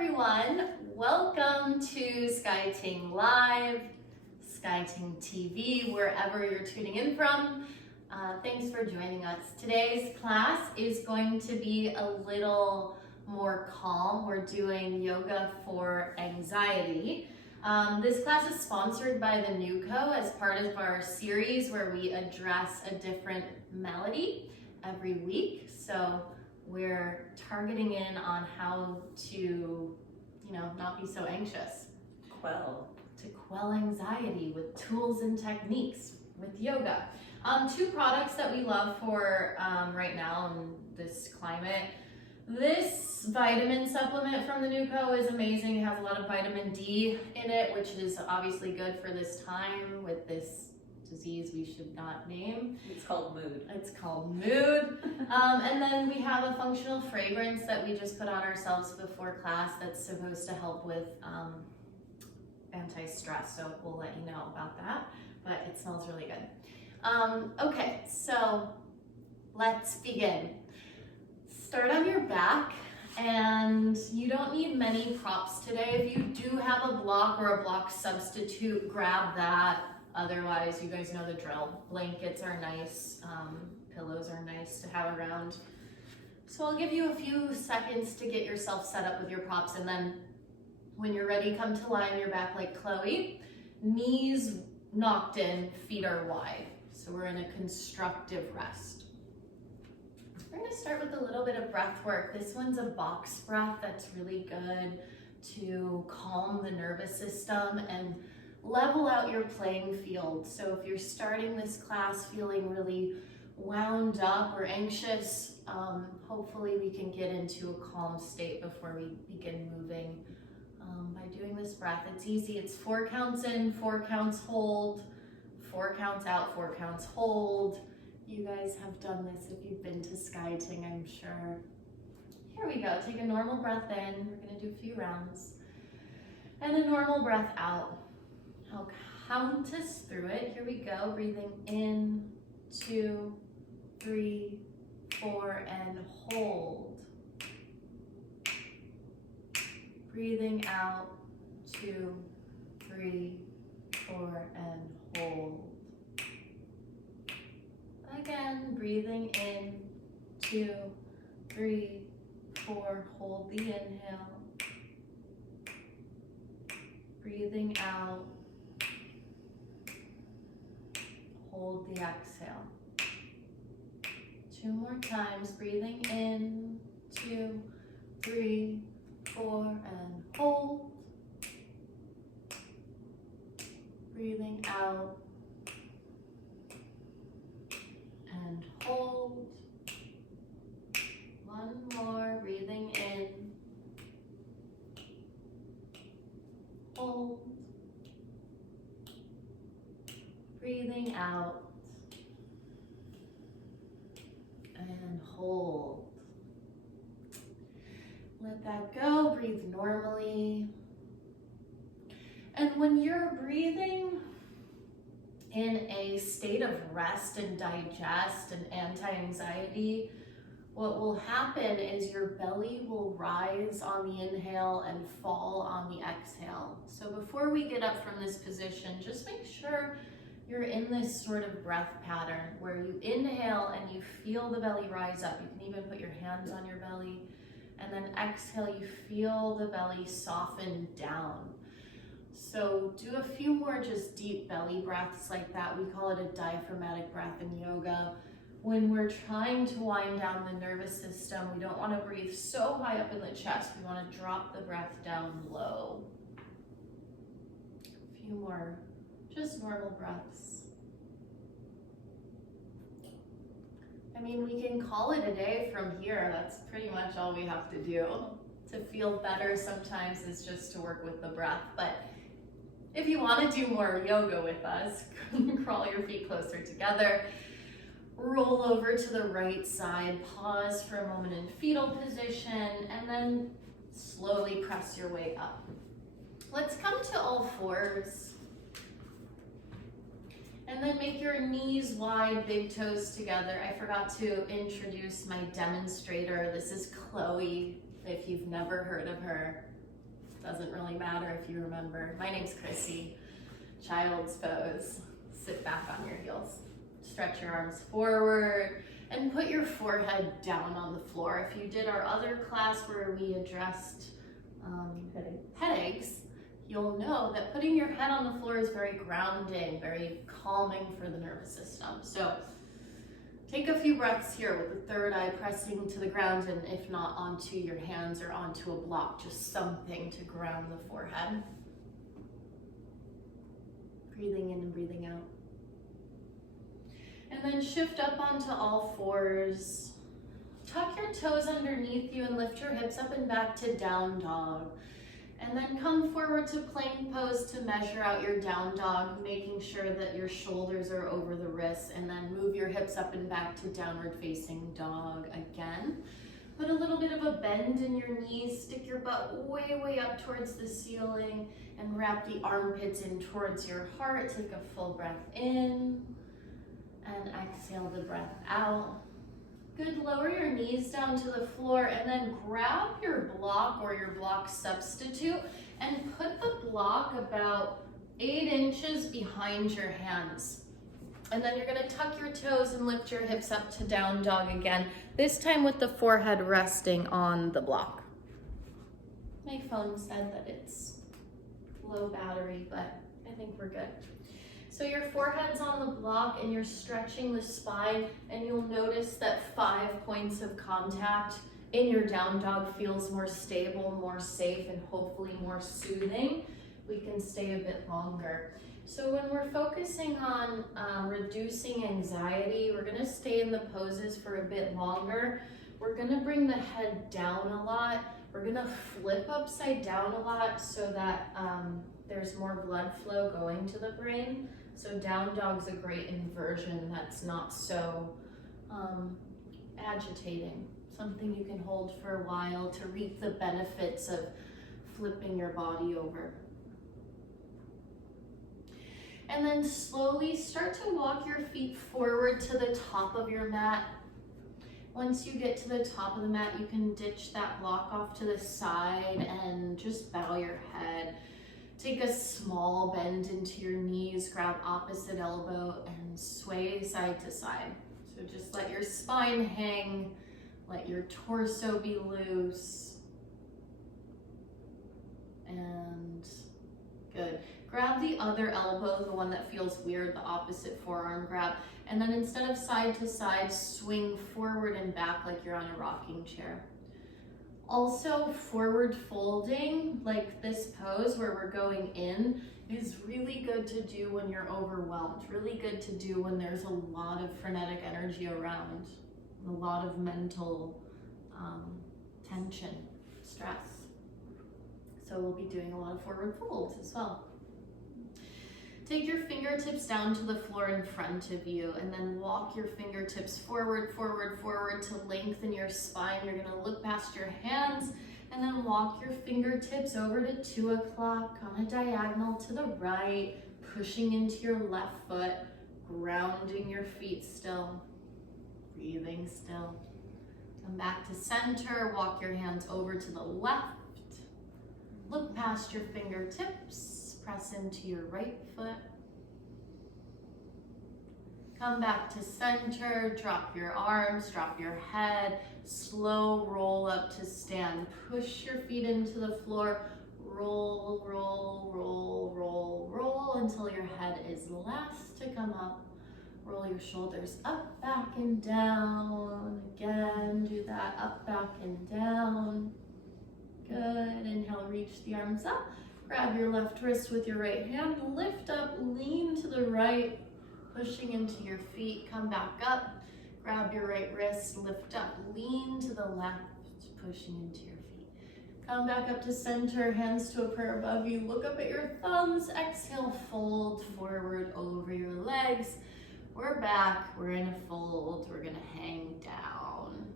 everyone, welcome to TING Live, TING TV, wherever you're tuning in from. Thanks for joining us. Today's class is going to be a little more calm. We're doing yoga for anxiety. This class is sponsored by the NUCO as part of our series where we address a different malady every week. So we're targeting in on how to, not be so anxious. To quell anxiety with tools and techniques with yoga. Two products that we love for right now in this climate. This vitamin supplement from the NUCO is amazing. It has a lot of vitamin D in it, which is obviously good for this time with this disease we should not name. It's called mood. It's called mood. And then we have a functional fragrance that we just put on ourselves before class that's supposed to help with anti-stress. So we'll let you know about that, but it smells really good. Okay, so let's begin. Start on your back, and you don't need many props today. If you do have a block or a block substitute, grab that. Otherwise, you guys know the drill. Blankets are nice, pillows are nice to have around. So I'll give you a few seconds to get yourself set up with your props, and then when you're ready, come to lie on your back like Chloe. Knees knocked in, feet are wide. So we're in a constructive rest. We're gonna start with a little bit of breath work. This one's a box breath that's really good to calm the nervous system and level out your playing field. So if you're starting this class feeling really wound up or anxious, hopefully we can get into a calm state before we begin moving. By doing this breath, it's easy. It's 4 counts in, 4 counts hold, 4 counts out, 4 counts hold. You guys have done this if you've been to TING, I'm sure. Here we go. Take a normal breath in. We're going to do a few rounds. And a normal breath out. I'll count us through it. Here we go. Breathing in, 2, 3, 4, and hold. Breathing out, 2, 3, 4, and hold. Again, breathing in, 2, 3, 4, hold the inhale. Breathing out, hold the exhale. 2 more times, breathing in, 2, 3, 4, and hold. Breathing out and hold. 1 more, breathing in, hold. Breathing out and hold. Let that go, breathe normally. And when you're breathing in a state of rest and digest and anti-anxiety, what will happen is your belly will rise on the inhale and fall on the exhale. So before we get up from this position, just make sure you're in this sort of breath pattern where you inhale and you feel the belly rise up. You can even put your hands on your belly. And then exhale, you feel the belly soften down. So do a few more just deep belly breaths like that. We call it a diaphragmatic breath in yoga. When we're trying to wind down the nervous system, we don't want to breathe so high up in the chest. We want to drop the breath down low. A few more, just normal breaths. I mean, we can call it a day from here. That's pretty much all we have to do. To feel better sometimes is just to work with the breath. But if you want to do more yoga with us, crawl your feet closer together. Roll over to the right side. Pause for a moment in fetal position. And then slowly press your way up. Let's come to all fours. And then make your knees wide, big toes together. I forgot to introduce my demonstrator. This is Chloe, if you've never heard of her. Doesn't really matter if you remember. My name's Chrissy. Child's pose. Sit back on your heels. Stretch your arms forward and put your forehead down on the floor. If you did our other class where we addressed headaches, you'll know that putting your head on the floor is very grounding, very calming for the nervous system. So take a few breaths here with the third eye pressing to the ground, and if not onto your hands or onto a block, just something to ground the forehead. Breathing in and breathing out. And then shift up onto all fours. Tuck your toes underneath you and lift your hips up and back to down dog. And then come forward to plank pose to measure out your down dog, making sure that your shoulders are over the wrists, and then move your hips up and back to downward facing dog again. Put a little bit of a bend in your knees, stick your butt way, way up towards the ceiling, and wrap the armpits in towards your heart. Take a full breath in, and exhale the breath out. Good, lower your knees down to the floor and then grab your block or your block substitute and put the block about 8 inches behind your hands. And then you're gonna tuck your toes and lift your hips up to down dog again, this time with the forehead resting on the block. My phone said that it's low battery, but I think we're good. So your forehead's on the block and you're stretching the spine, and you'll notice that 5 points of contact in your down dog feels more stable, more safe, and hopefully more soothing. We can stay a bit longer. So when we're focusing on reducing anxiety, we're gonna stay in the poses for a bit longer. We're gonna bring the head down a lot. We're gonna flip upside down a lot so that there's more blood flow going to the brain. So down dog's a great inversion that's not so agitating. Something you can hold for a while to reap the benefits of flipping your body over. And then slowly start to walk your feet forward to the top of your mat. Once you get to the top of the mat, you can ditch that block off to the side and just bow your head. Take a small bend into your knees, grab opposite elbow and sway side to side. So just let your spine hang, let your torso be loose. And good. Grab the other elbow, the one that feels weird, the opposite forearm grab. And then instead of side to side, swing forward and back like you're on a rocking chair. Also, forward folding, like this pose where we're going in, is really good to do when you're overwhelmed. Really good to do when there's a lot of frenetic energy around, a lot of mental tension, stress. So we'll be doing a lot of forward folds as well. Take your fingertips down to the floor in front of you, and then walk your fingertips forward, forward, forward to lengthen your spine. You're gonna look past your hands and then walk your fingertips over to 2 o'clock on a diagonal to the right, pushing into your left foot, grounding your feet still, breathing still. Come back to center, walk your hands over to the left, look past your fingertips, press into your right foot. Come back to center, drop your arms, drop your head, slow roll up to stand. Push your feet into the floor, roll, roll, roll, roll, roll until your head is last to come up. Roll your shoulders up, back, and down. Again, do that, up, back, and down. Good, inhale, reach the arms up. Grab your left wrist with your right hand, lift up, lean to the right, pushing into your feet, come back up, grab your right wrist, lift up, lean to the left, pushing into your feet. Come back up to center, hands to a prayer above you, look up at your thumbs, exhale, fold forward over your legs. We're back, we're in a fold, we're gonna hang down.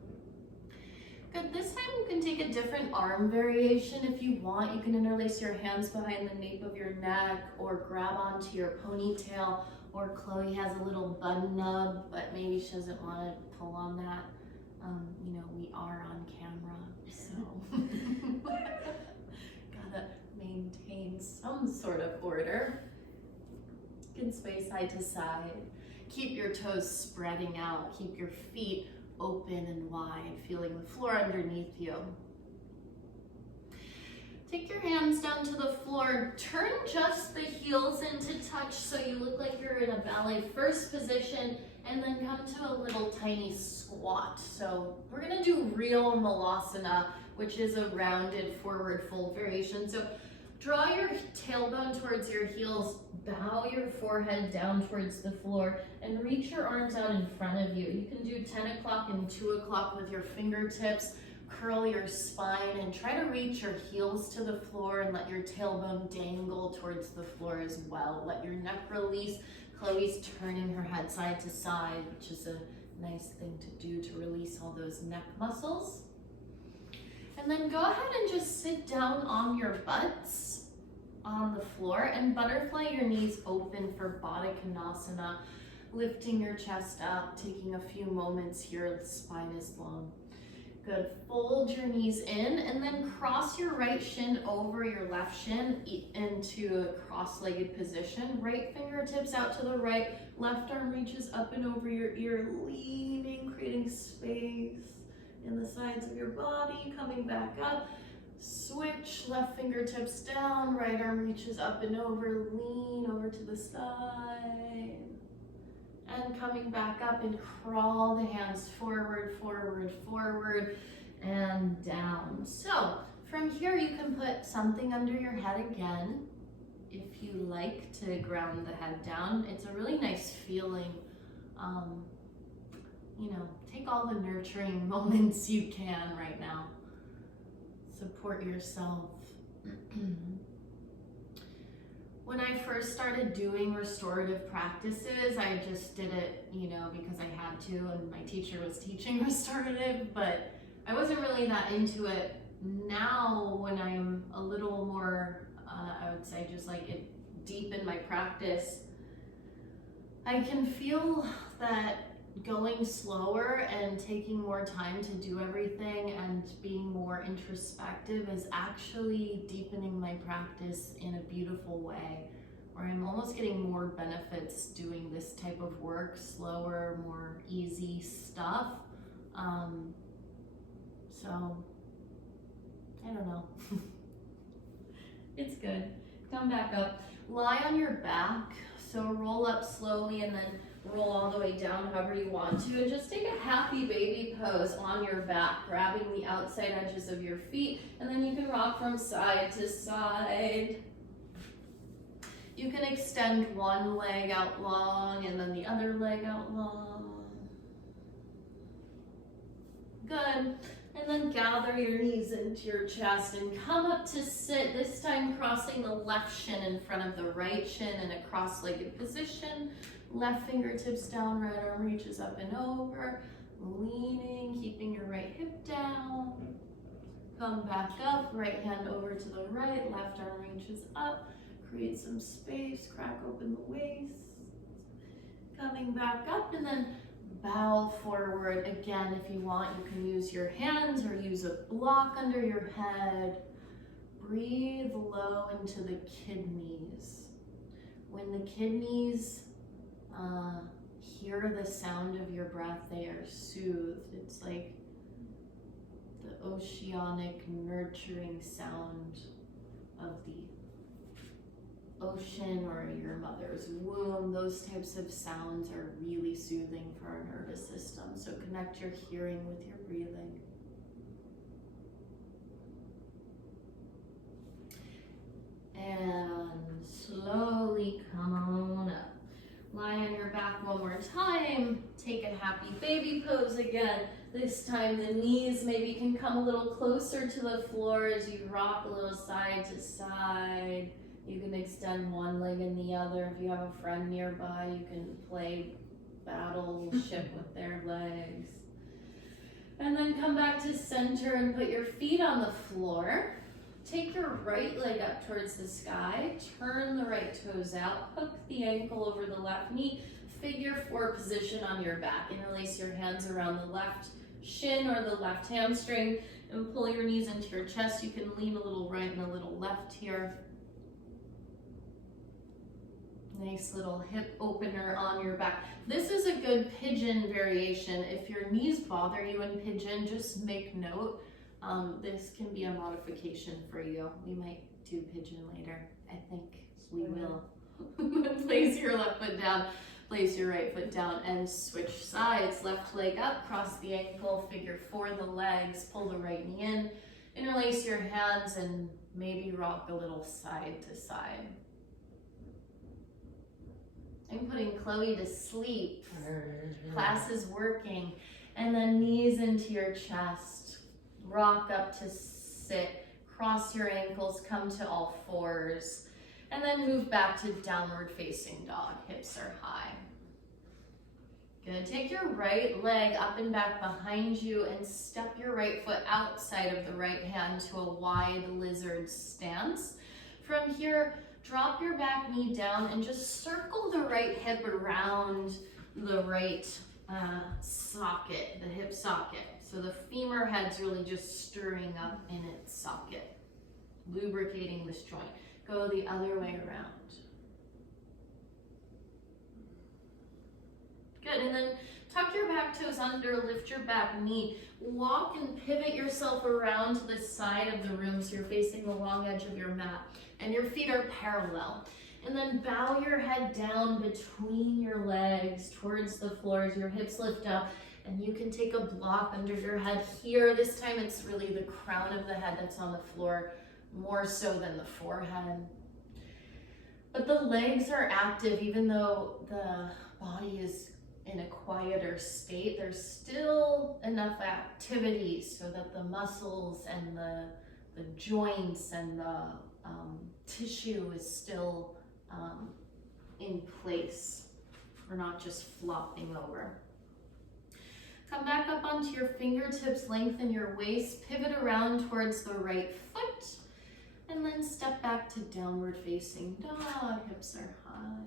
Good, this time you can take a different arm variation if you want. You can interlace your hands behind the nape of your neck or grab onto your ponytail, or Chloe has a little bun nub, but maybe she doesn't want to pull on that. You know, we are on camera, so gotta sort of order. You can sway side to side. Keep your toes spreading out. Keep your feet open and wide, feeling the floor underneath you. Take your hands down to the floor. Turn just the heels into touch so you look like you're in a ballet first position, and then come to a little tiny squat. So we're gonna do real malasana, which is a rounded forward fold variation. So draw your tailbone towards your heels, bow your forehead down towards the floor, and reach your arms out in front of you. You can do 10 o'clock and 2 o'clock with your fingertips. Curl your spine and try to reach your heels to the floor and let your tailbone dangle towards the floor as well. Let your neck release. Chloe's turning her head side to side, which is a nice thing to do to release all those neck muscles. And then go ahead and just sit down on your butts on the floor and butterfly your knees open for Baddha Konasana, lifting your chest up, taking a few moments here. The spine is long. Good. Fold your knees in and then cross your right shin over your left shin into a cross-legged position. Right fingertips out to the right. Left arm reaches up and over your ear, leaning, creating space in the sides of your body. Coming back up. Switch. Left fingertips down. Right arm reaches up and over. Lean over to the side. And coming back up and crawl the hands forward, forward, forward, and down. So from here you can put something under your head again. If you like to ground the head down, it's a really nice feeling. Take all the nurturing moments you can right now. Support yourself. When I first started doing restorative practices, I just did it, because I had to, and my teacher was teaching restorative, but I wasn't really that into it. Now, when I'm a little more, I would say just like it deep in my practice, I can feel that going slower and taking more time to do everything and being more introspective is actually deepening my practice in a beautiful way, where I'm almost getting more benefits doing this type of work, slower, more easy stuff. So, I don't know. It's good. Come back up. Lie on your back. So roll up slowly and then roll all the way down however you want to, and just take a happy baby pose on your back, grabbing the outside edges of your feet, and then you can rock from side to side. You can extend one leg out long and then the other leg out long. Good. And then gather your knees into your chest and come up to sit, this time crossing the left shin in front of the right shin in a cross-legged position. Left fingertips down, right arm reaches up and over, leaning, keeping your right hip down. Come back up, right hand over to the right, left arm reaches up, create some space, crack open the waist. Coming back up and then bow forward. Again, if you want, you can use your hands or use a block under your head. Breathe low into the kidneys. When the kidneys hear the sound of your breath, they are soothed. It's like the oceanic nurturing sound of the ocean or your mother's womb. Those types of sounds are really soothing for our nervous system. So connect your hearing with your breathing. And slowly come on up. Lie on your back one more time. Take a happy baby pose again. This time the knees maybe can come a little closer to the floor as you rock a little side to side. You can extend one leg and the other. If you have a friend nearby, you can play battleship with their legs. And then come back to center and put your feet on the floor. Take your right leg up towards the sky, turn the right toes out, hook the ankle over the left knee, figure four position on your back. Interlace your hands around the left shin or the left hamstring and pull your knees into your chest. You can lean a little right and a little left here. Nice little hip opener on your back. This is a good pigeon variation. If your knees bother you in pigeon, just make note. This can be a modification for you. We might do pigeon later. I think we will. Place your left foot down, place your right foot down, and switch sides. Left leg up, cross the ankle, figure 4 the legs, pull the right knee in, interlace your hands, and maybe rock a little side to side. I'm putting Chloe to sleep. Class is working. And then knees into your chest. Rock up to sit. Cross your ankles, come to all fours. And then move back to downward facing dog. Hips are high. Good. Take your right leg up and back behind you and step your right foot outside of the right hand to a wide lizard stance. From here, drop your back knee down and just circle the right hip around the right socket, the hip socket. So the femur head's really just stirring up in its socket, lubricating this joint. Go the other way around. Good, and then tuck your back toes under, lift your back knee. Walk and pivot yourself around to the side of the room so you're facing the long edge of your mat and your feet are parallel. And then bow your head down between your legs towards the floor as your hips lift up, and you can take a block under your head here. This time it's really the crown of the head that's on the floor, more so than the forehead. But the legs are active even though the body is in a quieter state. There's still enough activity so that the muscles and the joints and the tissue is still in place. We're not just flopping over. Come back up onto your fingertips, lengthen your waist, pivot around towards the right foot, and then step back to downward facing dog. Hips are high.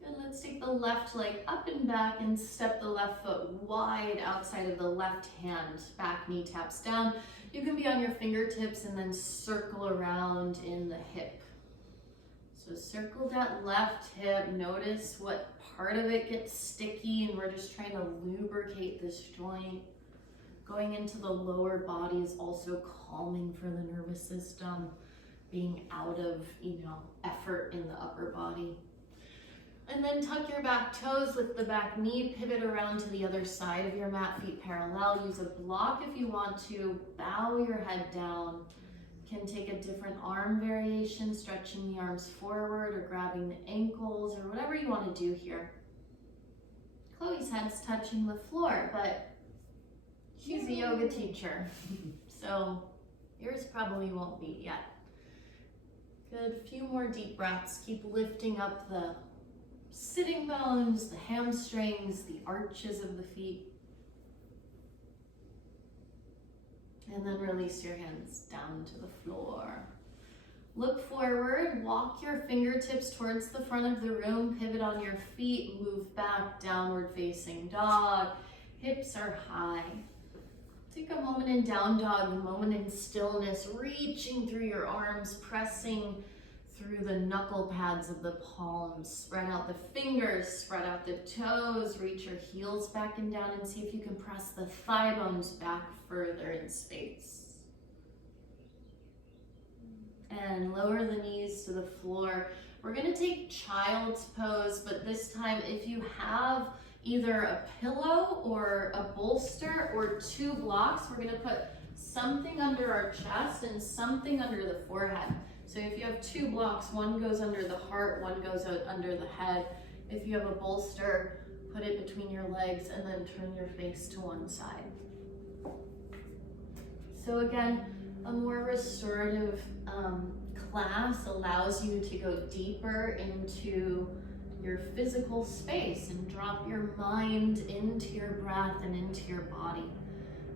Good, let's take the left leg up and back and step the left foot wide outside of the left hand. Back knee taps down. You can be on your fingertips and then circle around in the hip. So circle that left hip, notice what part of it gets sticky, and we're just trying to lubricate this joint. Going into the lower body is also calming for the nervous system, being out of, effort in the upper body. And then tuck your back toes, lift the back knee, pivot around to the other side of your mat, feet parallel. Use a block if you want to. Bow your head down. Can take a different arm variation, stretching the arms forward or grabbing the ankles or whatever you want to do here. Chloe's head's touching the floor, but she's a yoga teacher, so yours probably won't be yet. Good, few more deep breaths. Keep lifting up the sitting bones, the hamstrings, the arches of the feet. And then release your hands down to the floor. Look forward, walk your fingertips towards the front of the room, pivot on your feet, move back, downward facing dog. Hips are high. Take a moment in down dog, a moment in stillness, reaching through your arms, pressing through the knuckle pads of the palms. Spread out the fingers, spread out the toes, reach your heels back and down, and see if you can press the thigh bones back further in space. And lower the knees to the floor. We're gonna take child's pose, but this time if you have either a pillow or a bolster or 2 blocks, we're gonna put something under our chest and something under the forehead. So if you have 2 blocks, one goes under the heart, one goes out under the head. If you have a bolster, put it between your legs and then turn your face to one side. So again, a more restorative class allows you to go deeper into your physical space and drop your mind into your breath and into your body.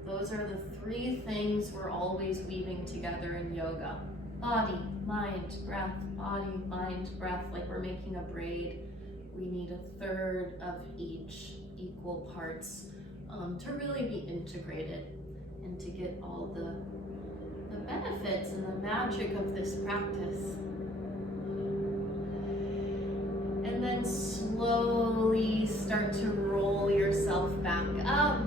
Those are the 3 things we're always weaving together in yoga. Body, mind, breath, body, mind, breath, like we're making a braid. We need a third of each, equal parts, to really be integrated and to get all the benefits and the magic of this practice. And then slowly start to roll yourself back up.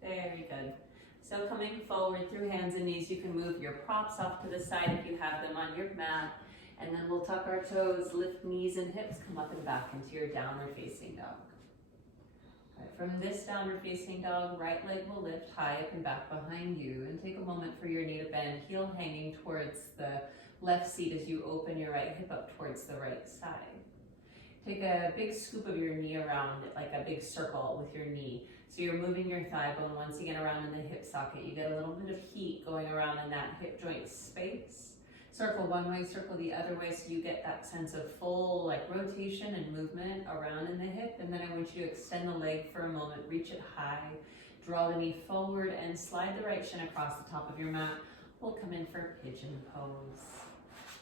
Very good. So coming forward through hands and knees, you can move your props off to the side if you have them on your mat. And then we'll tuck our toes, lift knees and hips, come up and back into your downward facing dog. Right, from this downward facing dog, right leg will lift high up and back behind you. And take a moment for your knee to bend, heel hanging towards the left seat as you open your right hip up towards the right side. Take a big scoop of your knee around, like a big circle with your knee. So you're moving your thigh bone once again around in the hip socket. You get a little bit of heat going around in that hip joint space. Circle one way, circle the other way, so you get that sense of full rotation and movement around in the hip. And then I want you to extend the leg for a moment, reach it high, draw the knee forward and slide the right shin across the top of your mat. We'll come in for pigeon pose.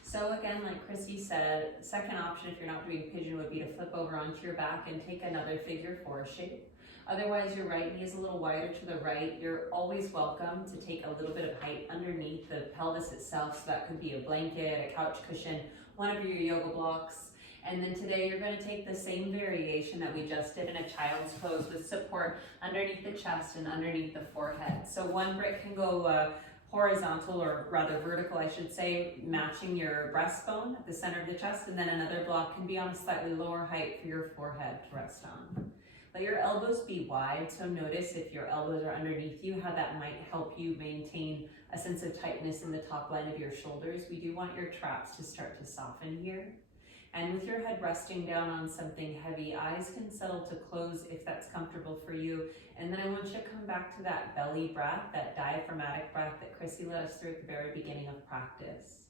So again, like Chrissy said, second option if you're not doing pigeon would be to flip over onto your back and take another figure four shape. Otherwise, your right knee is a little wider to the right. You're always welcome to take a little bit of height underneath the pelvis itself. So that could be a blanket, a couch cushion, one of your yoga blocks. And then today you're going to take the same variation that we just did in a child's pose with support underneath the chest and underneath the forehead. So one brick can go horizontal, or rather vertical, I should say, matching your breastbone at the center of the chest. And then another block can be on a slightly lower height for your forehead to rest on. Let your elbows be wide, so notice if your elbows are underneath you, how that might help you maintain a sense of tightness in the top line of your shoulders. We do want your traps to start to soften here. And with your head resting down on something heavy, eyes can settle to close if that's comfortable for you. And then I want you to come back to that belly breath, that diaphragmatic breath that Chrissy led us through at the very beginning of practice.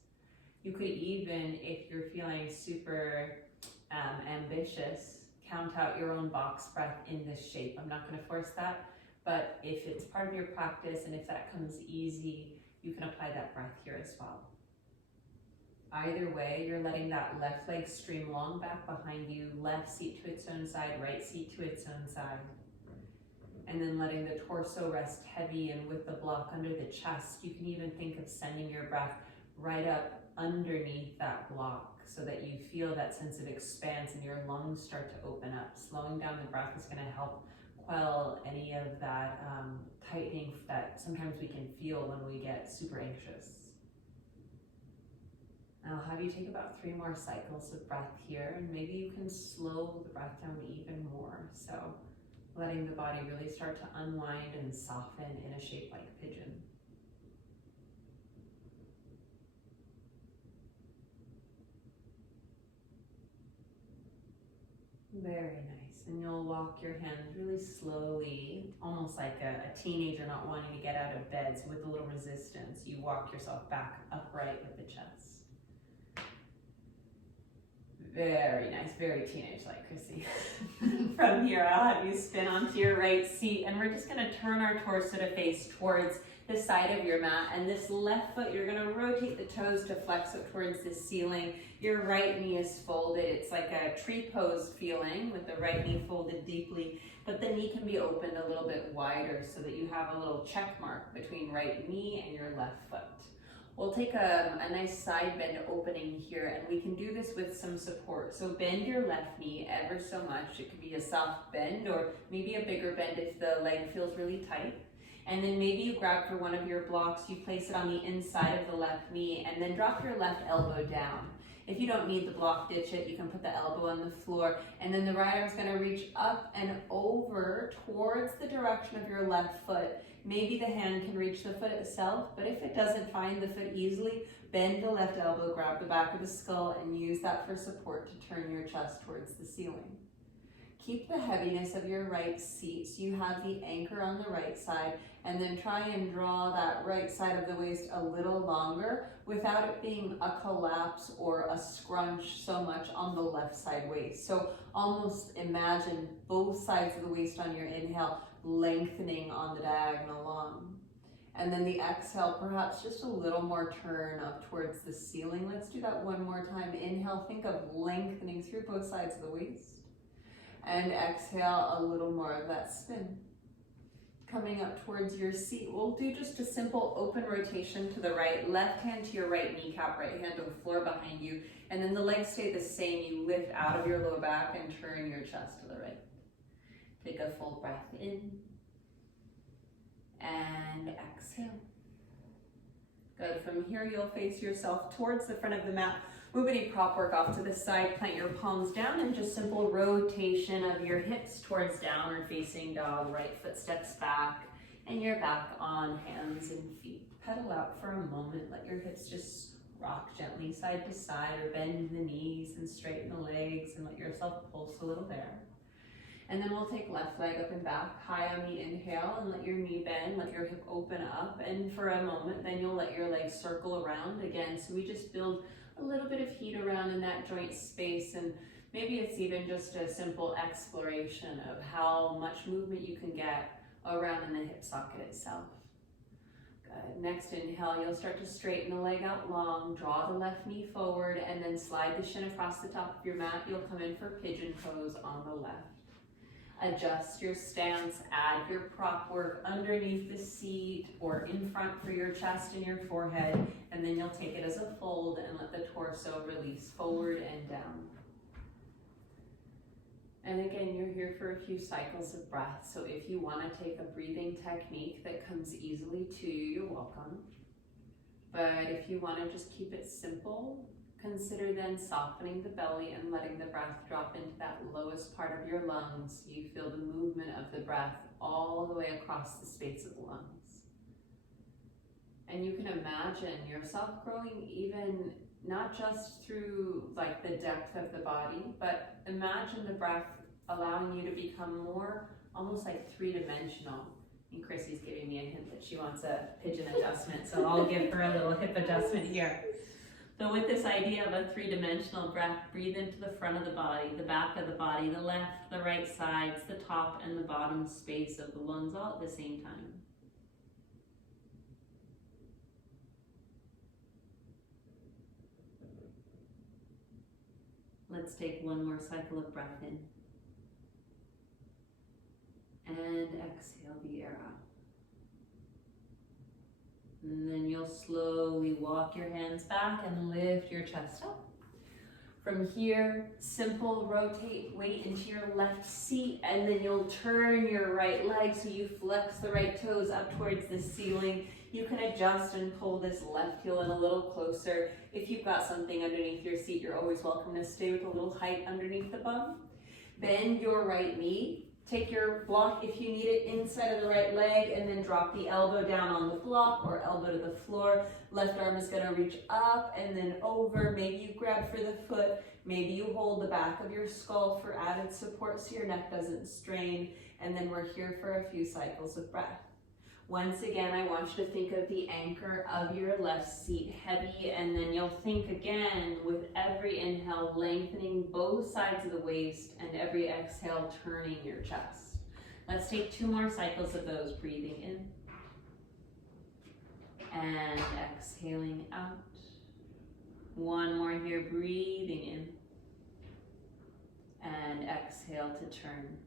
You could even, if you're feeling super ambitious, count out your own box breath in this shape. I'm not going to force that, but if it's part of your practice and if that comes easy, you can apply that breath here as well. Either way, you're letting that left leg stream long back behind you, left seat to its own side, right seat to its own side. And then letting the torso rest heavy and with the block under the chest. You can even think of sending your breath right up underneath that block, so that you feel that sense of expanse and your lungs start to open up. Slowing down the breath is going to help quell any of that tightening that sometimes we can feel when we get super anxious. I'll have you take about 3 more cycles of breath here, and maybe you can slow the breath down even more. So letting the body really start to unwind and soften in a shape like pigeon. Very nice. And you'll walk your hands really slowly, almost like a teenager not wanting to get out of bed. So with a little resistance, you walk yourself back upright with the chest. Very nice, very teenage-like, Chrissy. From here, I'll have you spin onto your right seat, and we're just gonna turn our torso to face towards the side of your mat. And this left foot, you're gonna rotate the toes to flex up towards the ceiling. Your right knee is folded. It's like a tree pose feeling with the right knee folded deeply, but the knee can be opened a little bit wider so that you have a little check mark between right knee and your left foot. We'll take a nice side bend opening here, and we can do this with some support. So bend your left knee ever so much. It could be a soft bend or maybe a bigger bend if the leg feels really tight. And then maybe you grab for one of your blocks, you place it on the inside of the left knee, and then drop your left elbow down. If you don't need the block, ditch it. You can put the elbow on the floor, and then the right arm's gonna reach up and over towards the direction of your left foot. Maybe the hand can reach the foot itself, but if it doesn't find the foot easily, bend the left elbow, grab the back of the skull, and use that for support to turn your chest towards the ceiling. Keep the heaviness of your right seat so you have the anchor on the right side, and then try and draw that right side of the waist a little longer without it being a collapse or a scrunch so much on the left side waist. So almost imagine both sides of the waist on your inhale lengthening on the diagonal long. And then the exhale, perhaps just a little more turn up towards the ceiling. Let's do that one more time. Inhale, think of lengthening through both sides of the waist. And exhale, a little more of that spin. Coming up towards your seat, we'll do just a simple open rotation to the right, left hand to your right kneecap, right hand to the floor behind you, and then the legs stay the same. You lift out of your low back and turn your chest to the right. Take a full breath in and exhale. Good. From here, you'll face yourself towards the front of the mat. Move any prop work off to the side, plant your palms down, and just simple rotation of your hips towards downward facing dog. Right foot steps back, and you're back on hands and feet. Pedal out for a moment. Let your hips just rock gently side to side, or bend the knees and straighten the legs, and let yourself pulse a little there. And then we'll take left leg up and back, high on the inhale, and let your knee bend, let your hip open up, and for a moment, then you'll let your legs circle around again. So we just build a little bit of heat around in that joint space, and maybe it's even just a simple exploration of how much movement you can get around in the hip socket itself. Good. Next inhale, you'll start to straighten the leg out long, draw the left knee forward, and then slide the shin across the top of your mat. You'll come in for pigeon pose on the left. Adjust your stance, add your prop work underneath the seat or in front for your chest and your forehead, and then you'll take it as a fold and let the torso release forward and down. And again, you're here for a few cycles of breath, so if you want to take a breathing technique that comes easily to you, you're welcome. But if you want to just keep it simple, consider then softening the belly and letting the breath drop into that lowest part of your lungs. You feel the movement of the breath all the way across the space of the lungs. And you can imagine yourself growing even not just through like the depth of the body, but imagine the breath allowing you to become more almost like three-dimensional. And Chrissy's giving me a hint that she wants a pigeon adjustment, so I'll give her a little hip adjustment here. So with this idea of a three-dimensional breath, breathe into the front of the body, the back of the body, the left, the right sides, the top and the bottom space of the lungs all at the same time. Let's take one more cycle of breath in. And exhale the air out. And then you'll slowly walk your hands back and lift your chest up. From here, simple rotate weight into your left seat, and then you'll turn your right leg so you flex the right toes up towards the ceiling. You can adjust and pull this left heel in a little closer. If you've got something underneath your seat, you're always welcome to stay with a little height underneath the bum. Bend your right knee. Take your block, if you need it, inside of the right leg, and then drop the elbow down on the block or elbow to the floor. Left arm is going to reach up and then over. Maybe you grab for the foot. Maybe you hold the back of your skull for added support so your neck doesn't strain. And then we're here for a few cycles of breath. Once again, I want you to think of the anchor of your left seat heavy, and then you'll think again with every inhale, lengthening both sides of the waist, and every exhale, turning your chest. Let's take 2 more cycles of those, breathing in and exhaling out. 1 more here, breathing in and exhale to turn.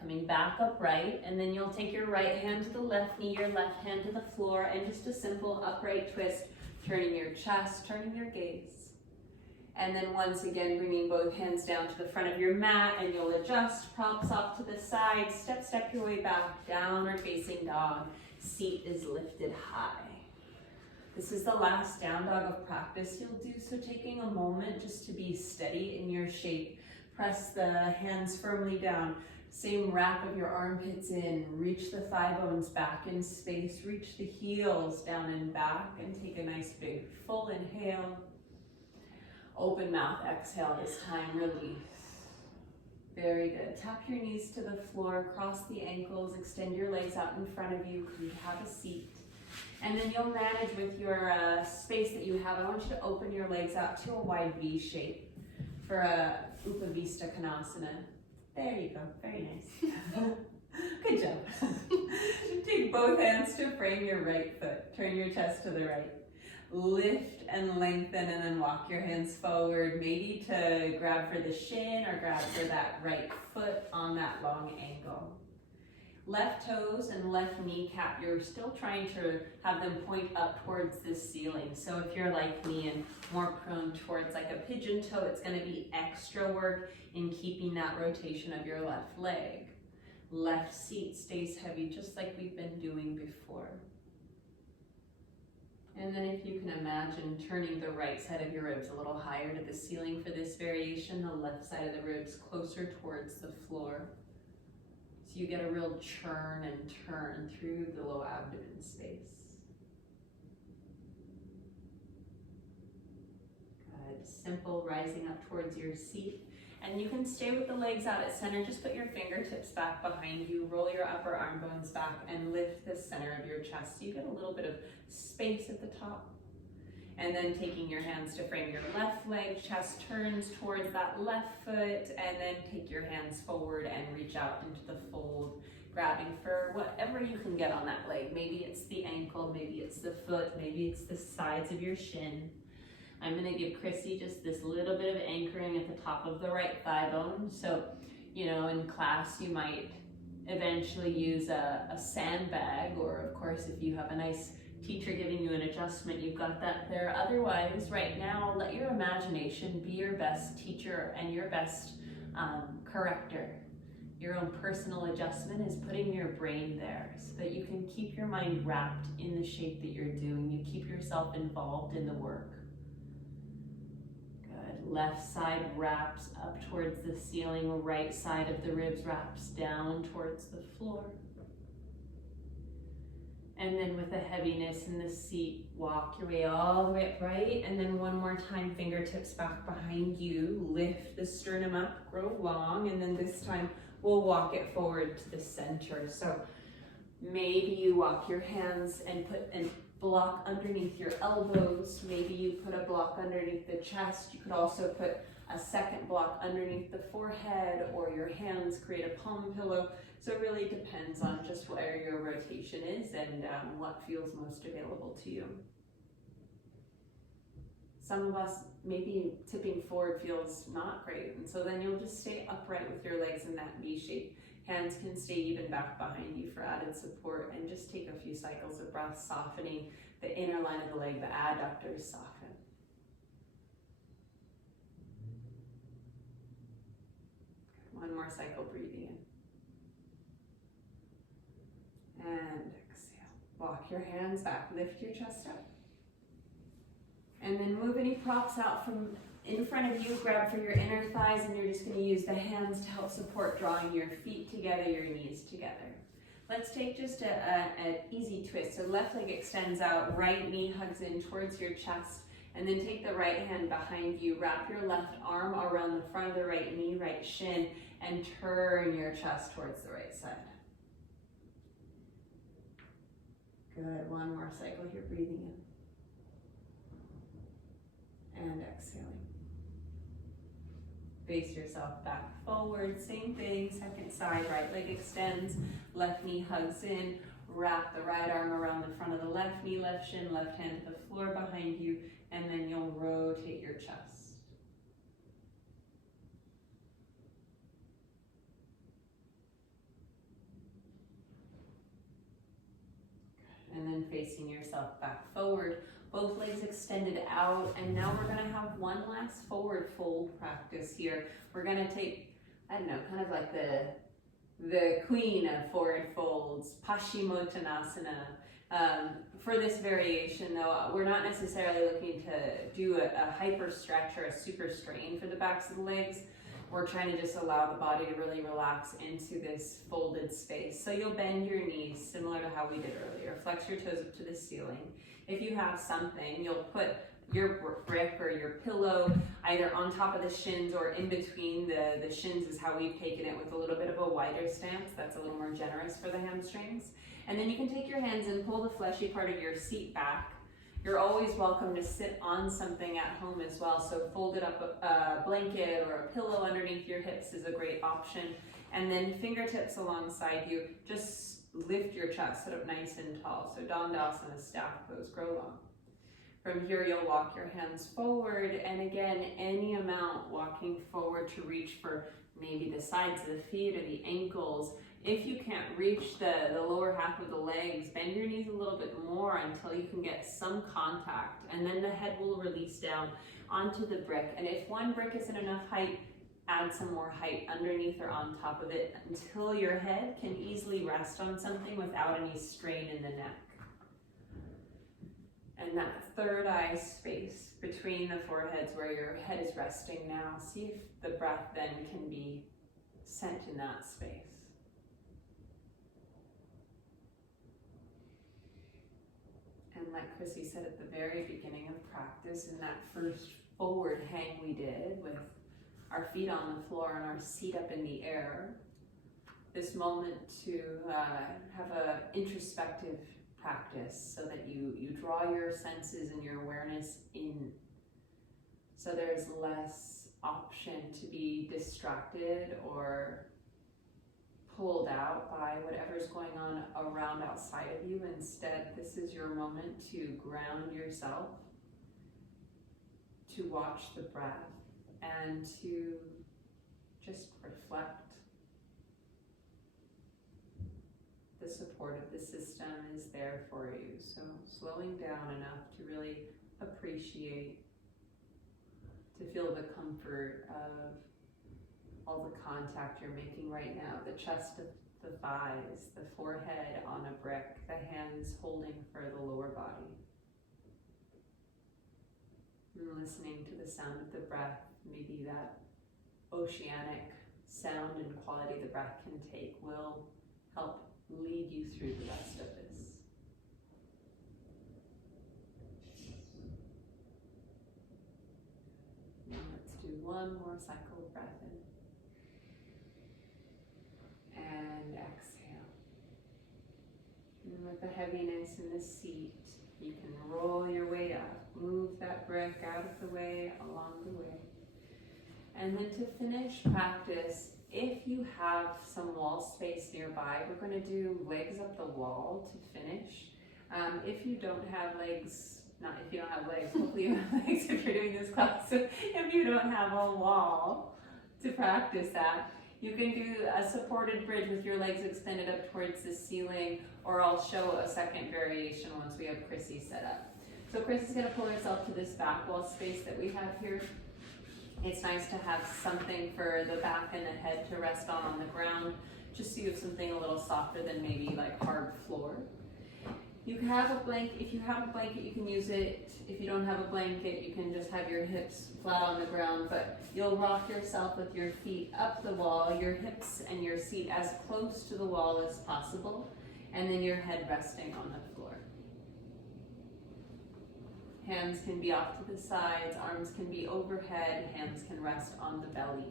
Coming back upright, and then you'll take your right hand to the left knee, your left hand to the floor, and just a simple upright twist, turning your chest, turning your gaze. And then once again, bringing both hands down to the front of your mat, and you'll adjust, props off to the side, step your way back, downward facing dog. Seat is lifted high. This is the last down dog of practice you'll do, so taking a moment just to be steady in your shape. Press the hands firmly down. Same wrap of your armpits in, reach the thigh bones back in space, reach the heels down and back, and take a nice big full inhale. Open mouth, exhale this time, release. Very good. Tap your knees to the floor, cross the ankles, extend your legs out in front of you, you have a seat. And then you'll manage with your space that you have. I want you to open your legs out to a wide V shape for a Upavista Konasana. There you go, very nice. Good job. Take both hands to frame your right foot. Turn your chest to the right. Lift and lengthen, and then walk your hands forward, maybe to grab for the shin or grab for that right foot on that long angle. Left toes and left kneecap, you're still trying to have them point up towards the ceiling. So if you're like me and more prone towards like a pigeon toe, it's going to be extra work in keeping that rotation of your left leg. Left seat stays heavy, just like we've been doing before. And then if you can imagine turning the right side of your ribs a little higher to the ceiling for this variation, the left side of the ribs closer towards the floor. So you get a real churn and turn through the low abdomen space. Good. Simple, rising up towards your seat. And you can stay with the legs out at center. Just put your fingertips back behind you, roll your upper arm bones back, and lift the center of your chest. So you get a little bit of space at the top. And then taking your hands to frame your left leg, chest turns towards that left foot, and then take your hands forward and reach out into the fold, grabbing for whatever you can get on that leg. Maybe it's the ankle, maybe it's the foot, maybe it's the sides of your shin. I'm gonna give Chrissy just this little bit of anchoring at the top of the right thigh bone. So, you know, in class you might eventually use a sandbag, or of course if you have a nice teacher giving you an adjustment, you've got that there. Otherwise, right now, let your imagination be your best teacher and your best corrector. Your own personal adjustment is putting your brain there so that you can keep your mind wrapped in the shape that you're doing. You keep yourself involved in the work. Good. Left side wraps up towards the ceiling. Right side of the ribs wraps down towards the floor. And then with the heaviness in the seat, walk your way all the way upright. And then one more time, fingertips back behind you. Lift the sternum up, grow long. And then this time, we'll walk it forward to the center. So maybe you walk your hands and put a block underneath your elbows. Maybe you put a block underneath the chest. You could also put a second block underneath the forehead, or your hands create a palm pillow. So it really depends on just where your rotation is and what feels most available to you. Some of us, maybe tipping forward feels not great, and so then you'll just stay upright with your legs in that V shape. Hands can stay even back behind you for added support, and just take a few cycles of breath, softening the inner line of the leg, the adductors soften. One more cycle, breathing in. And exhale. Walk your hands back, lift your chest up. And then move any props out from in front of you, grab for your inner thighs, and you're just going to use the hands to help support drawing your feet together, your knees together. Let's take just an easy twist. So left leg extends out, right knee hugs in towards your chest, and then take the right hand behind you, wrap your left arm around the front of the right knee, right shin, and turn your chest towards the right side. Good, one more cycle here, breathing in. And exhaling. Face yourself back forward, same thing, second side, right leg extends, left knee hugs in, wrap the right arm around the front of the left knee, left shin, left hand to the floor behind you, and then you'll rotate your chest. And then facing yourself back forward, both legs extended out, and now we're gonna have one last forward fold practice here. We're gonna take, I don't know, kind of like the queen of forward folds, Paschimottanasana. For this variation though, we're not necessarily looking to do a hyper stretch or a super strain for the backs of the legs. We're trying to just allow the body to really relax into this folded space. So you'll bend your knees similar to how we did earlier. Flex your toes up to the ceiling. If you have something, you'll put your brick or your pillow either on top of the shins or in between the shins is how we've taken it, with a little bit of a wider stance. That's a little more generous for the hamstrings. And then you can take your hands and pull the fleshy part of your seat back. You're always welcome to sit on something at home as well. So folded up a blanket or a pillow underneath your hips is a great option. And then fingertips alongside you, just lift your chest, sit up nice and tall. So Dandasana, staff pose, grow long. From here, you'll walk your hands forward. And again, any amount walking forward to reach for maybe the sides of the feet or the ankles. If you can't reach the lower half of the legs, bend your knees a little bit more until you can get some contact, and then the head will release down onto the brick. And if one brick isn't enough height, add some more height underneath or on top of it until your head can easily rest on something without any strain in the neck. And that third eye space between the foreheads where your head is resting now, see if the breath then can be sent in that space. And like Chrissy said at the very beginning of practice, in that first forward hang we did with our feet on the floor and our seat up in the air, this moment to have an introspective practice so that you draw your senses and your awareness in, so there's less option to be distracted or pulled out by whatever's going on around outside of you. Instead, this is your moment to ground yourself, to watch the breath, and to just reflect. The support of the system is there for you. So slowing down enough to really appreciate, to feel the comfort of all the contact you're making right now, the chest of the thighs, the forehead on a brick, the hands holding for the lower body. And listening to the sound of the breath, maybe that oceanic sound and quality the breath can take will help lead you through the rest of this. Now let's do one more cycle of breath in. And exhale. And with the heaviness in the seat, you can roll your way up. Move that brick out of the way, along the way. And then to finish practice, if you have some wall space nearby, we're going to do legs up the wall to finish. If you don't have legs, not if you don't have legs, hopefully you have legs if you're doing this class. So if you don't have a wall to practice that, you can do a supported bridge with your legs extended up towards the ceiling, or I'll show a second variation once we have Chrissy set up. So Chris is going to pull herself to this back wall space that we have here. It's nice to have something for the back and the head to rest on the ground, just so you have something a little softer than maybe like hard floor. You can have a blanket. If you have a blanket, you can use it. If you don't have a blanket, you can just have your hips flat on the ground, but you'll rock yourself with your feet up the wall, your hips and your seat as close to the wall as possible, and then your head resting on the floor. Hands can be off to the sides, arms can be overhead, hands can rest on the belly.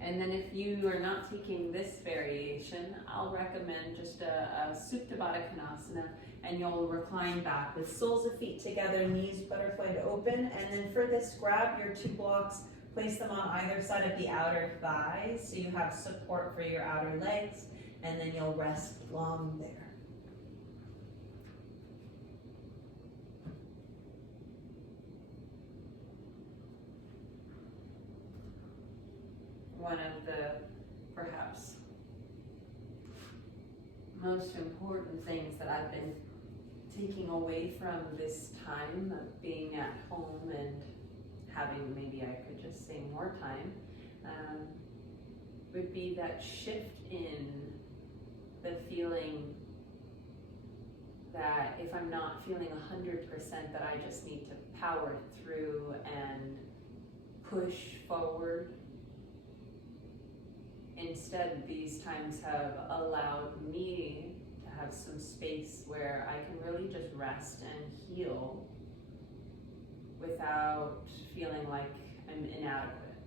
And then if you are not taking this variation, I'll recommend just a Supta Baddha Konasana, and you'll recline back with soles of feet together, knees butterflied open. And then for this, grab your 2 blocks, place them on either side of the outer thighs so you have support for your outer legs, and then you'll rest long there. One of the perhaps most important things that I've been taking away from this time of being at home and having, maybe I could just say more time, would be that shift in the feeling that if I'm not feeling 100%, that I just need to power through and push forward. Instead, these times have allowed me to have some space where I can really just rest and heal without feeling like I'm inadequate.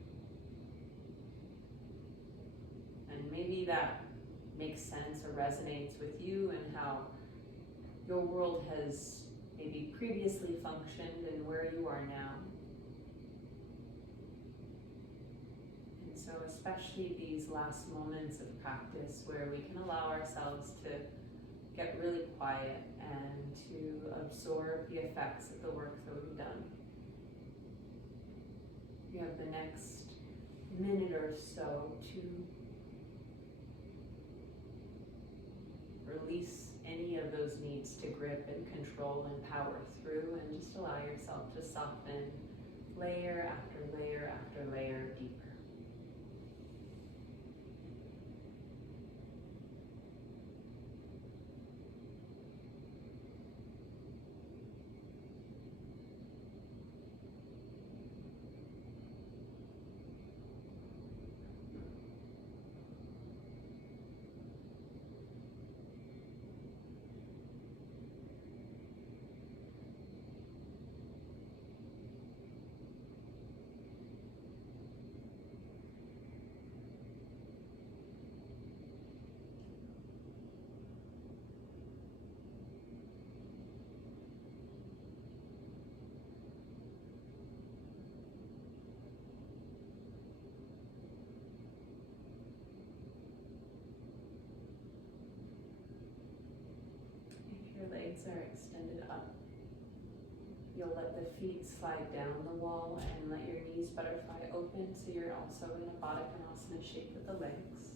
And maybe that makes sense or resonates with you and how your world has maybe previously functioned and where you are now. So especially these last moments of practice where we can allow ourselves to get really quiet and to absorb the effects of the work that we've done. You have the next minute or so to Release any of those needs to grip and control and power through, and just allow yourself to soften layer after layer after layer deeper. Legs are extended up. You'll let the feet slide down the wall and let your knees butterfly open, so you're also in a Baddha Konasana shape with the legs.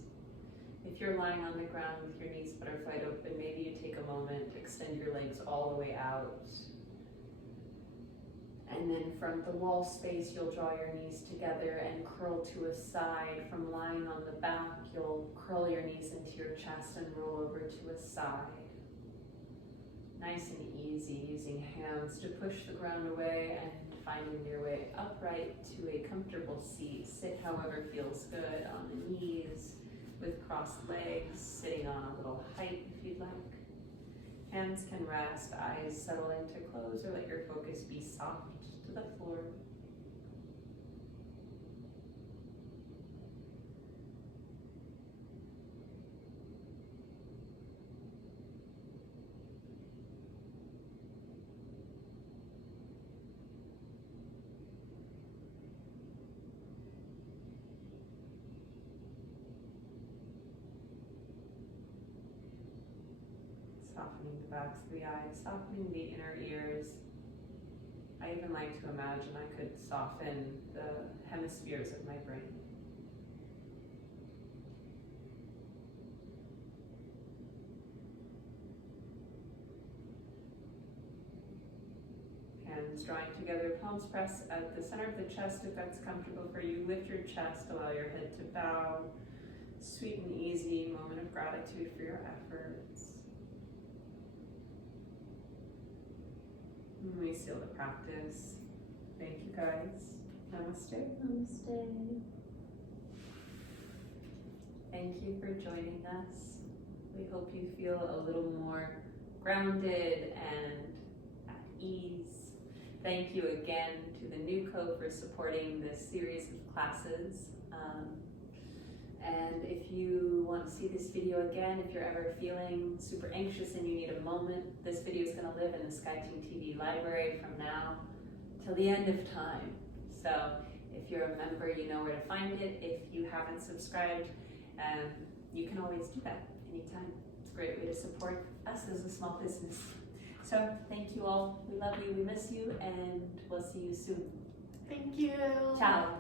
If you're lying on the ground with your knees butterflied open, maybe you take a moment, extend your legs all the way out. And then from the wall space, you'll draw your knees together and curl to a side. From lying on the back, you'll curl your knees into your chest and roll over to a side. Nice and easy, using hands to push the ground away and finding your way upright to a comfortable seat. Sit however feels good, on the knees with crossed legs, sitting on a little height if you'd like. Hands can rest, eyes settle into close, or let your focus be soft to the floor. Softening the backs of the eyes, softening the inner ears. I even like to imagine I could soften the hemispheres of my brain. Hands drawing together, palms press at the center of the chest if that's comfortable for you. Lift your chest, allow your head to bow. Sweet and easy moment of gratitude for your efforts. And we seal the practice. Thank you guys. Namaste. Namaste. Thank you for joining us. We hope you feel a little more grounded and at ease. Thank you again to the NUCO for supporting this series of classes. And if you want to see this video again, if you're ever feeling super anxious and you need a moment, this video is going to live in the SkyTing TV library from now till the end of time. So if you're a member, you know where to find it. If you haven't subscribed, you can always do that anytime. It's a great way to support us as a small business. So thank you all. We love you, we miss you, and we'll see you soon. Thank you. Ciao.